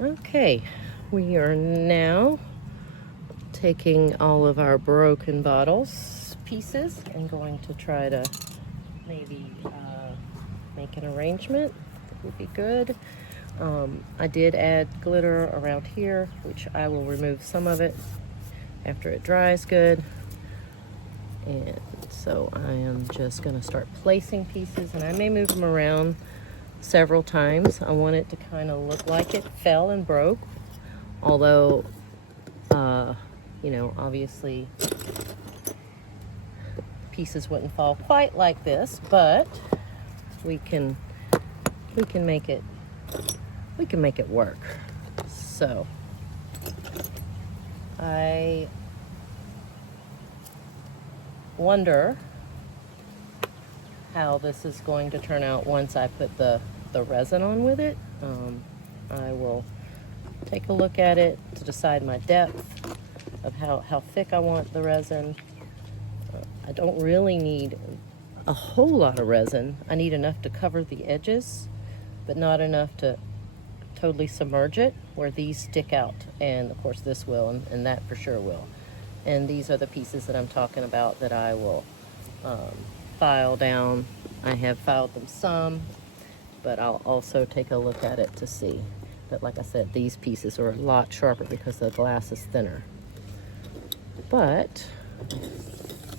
Okay, we are now taking all of our broken bottles pieces and going to try to maybe make an arrangement that would be good. I did add glitter around here, which I will remove some of it after it dries good. And so I am just going to start placing pieces, and I may move them around several times. I want it to kind of look like it fell and broke, although obviously pieces wouldn't fall quite like this, but we can make it work. So I wonder how this is going to turn out once I put the resin on with it. I will take a look at it to decide my depth of how thick I want the resin. I don't really need a whole lot of resin. I need enough to cover the edges, but not enough to totally submerge it where these stick out. And of course this will, and that for sure will. And these are the pieces that I'm talking about that I will file down. I have filed them some, but I'll also take a look at it to see that, like I said, these pieces are a lot sharper because the glass is thinner. But I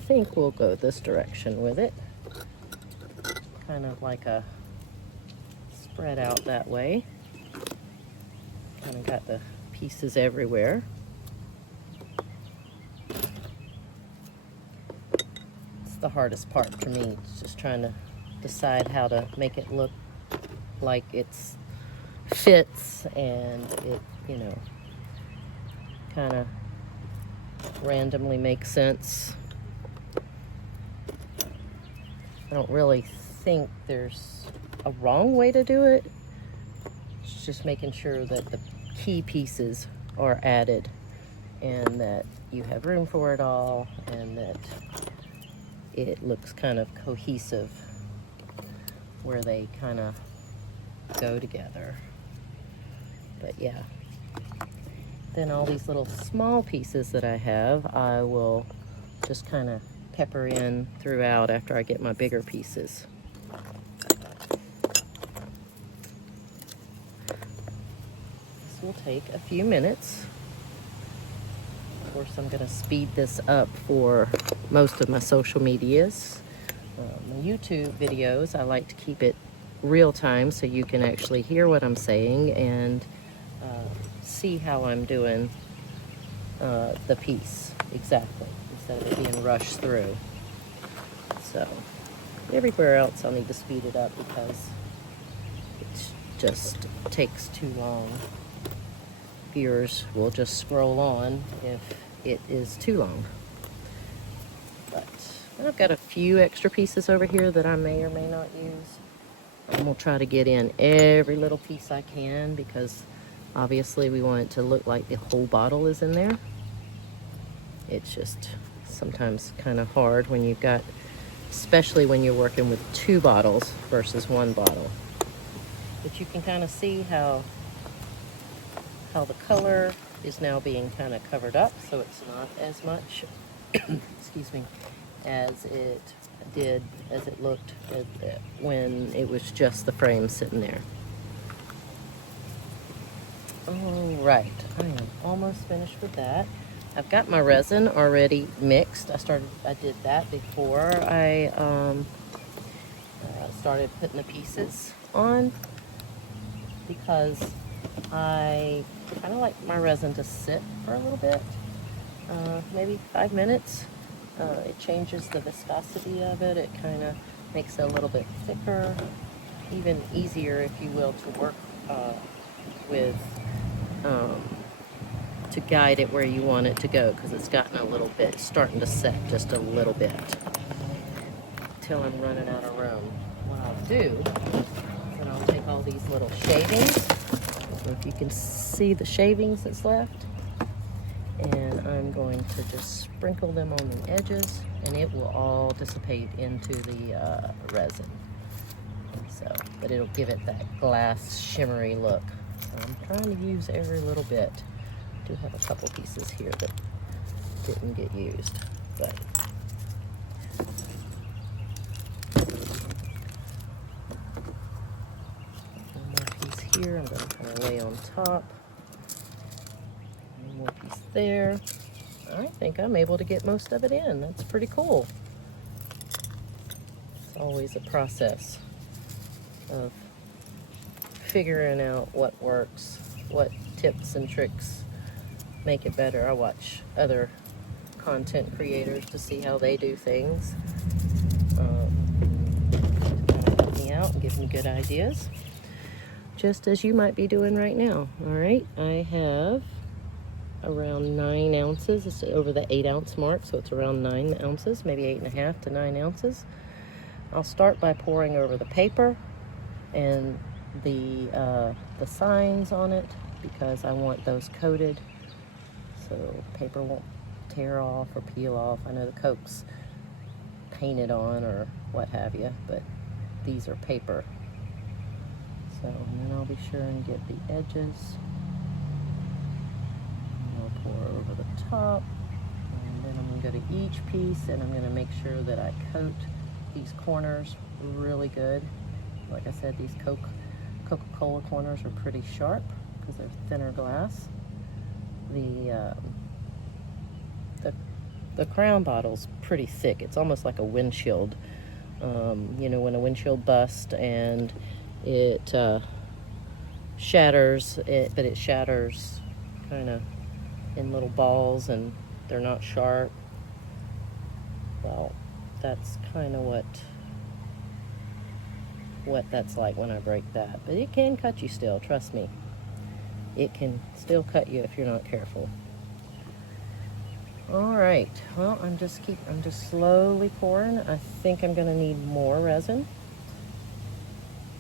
think we'll go this direction with it. Kind of like a spread out that way. Kind of got the pieces everywhere. It's the hardest part for me. It's just trying to decide how to make it look like it's fits and it, kind of randomly makes sense. I don't really think there's a wrong way to do it. It's just making sure that the key pieces are added and that you have room for it all and that it looks kind of cohesive where they kind of go together. But yeah, then all these little small pieces that I have, I will just kind of pepper in throughout after I get my bigger pieces. This will take a few minutes. Of course, I'm going to speed this up for most of my social medias. My YouTube videos, I like to keep it real time so you can actually hear what I'm saying and see how I'm doing the piece exactly instead of it being rushed through. So everywhere else I'll need to speed it up because it just takes too long. Viewers will just scroll on if it is too long. But I've got a few extra pieces over here that I may or may not use. I'm going to try to get in every little piece I can because obviously we want it to look like the whole bottle is in there. It's just sometimes kind of hard when you've got, especially when you're working with two bottles versus one bottle. But you can kind of see how the color is now being kind of covered up, so it's not as much, excuse me, as it looked when it was just the frame sitting there. All right, I am almost finished with that. I've got my resin already mixed. I did that before I started putting the pieces on because I kind of like my resin to sit for a little bit, maybe 5 minutes. It changes the viscosity of it. It kind of makes it a little bit thicker, even easier, if you will, to work with, to guide it where you want it to go, because it's gotten a little bit, starting to set just a little bit till I'm running out of room. What I'll do is then I'll take all these little shavings. I don't know if you can see the shavings that's left. And I'm going to just sprinkle them on the edges, and it will all dissipate into the resin. So, but it'll give it that glass shimmery look. I'm trying to use every little bit. I do have a couple pieces here that didn't get used, but one more piece here I'm going to kind of lay on top. One more piece there. I think I'm able to get most of it in. That's pretty cool. It's always a process of figuring out what works, what tips and tricks make it better. I watch other content creators to see how they do things, to kind of help me out and give me good ideas, just as you might be doing right now. All right, I have around 9 ounces. It's over the 8-ounce mark, so it's around 9 ounces, maybe 8.5 to 9 ounces. I'll start by pouring over the paper and the signs on it, because I want those coated so paper won't tear off or peel off. I know the Coke's painted on or what have you, but these are paper. So, and then I'll be sure and get the edges. I'll pour over the top, and then I'm going to go to each piece and I'm going to make sure that I coat these corners really good. Like I said, these Coca-Cola corners are pretty sharp because they're thinner glass. The Crown bottle's pretty thick. It's almost like a windshield. You know, when a windshield busts and it shatters, but it shatters kind of in little balls and they're not sharp. Well, that's kind of what that's like when I break that. But it can cut you still, trust me. It can still cut you if you're not careful. All right, well, I'm just slowly pouring. I think I'm gonna need more resin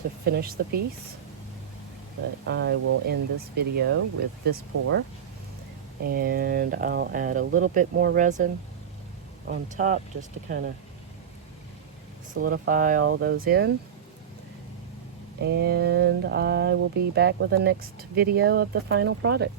to finish the piece, but I will end this video with this pour, and I'll add a little bit more resin on top just to kind of solidify all those in. And I will be back with the next video of the final product.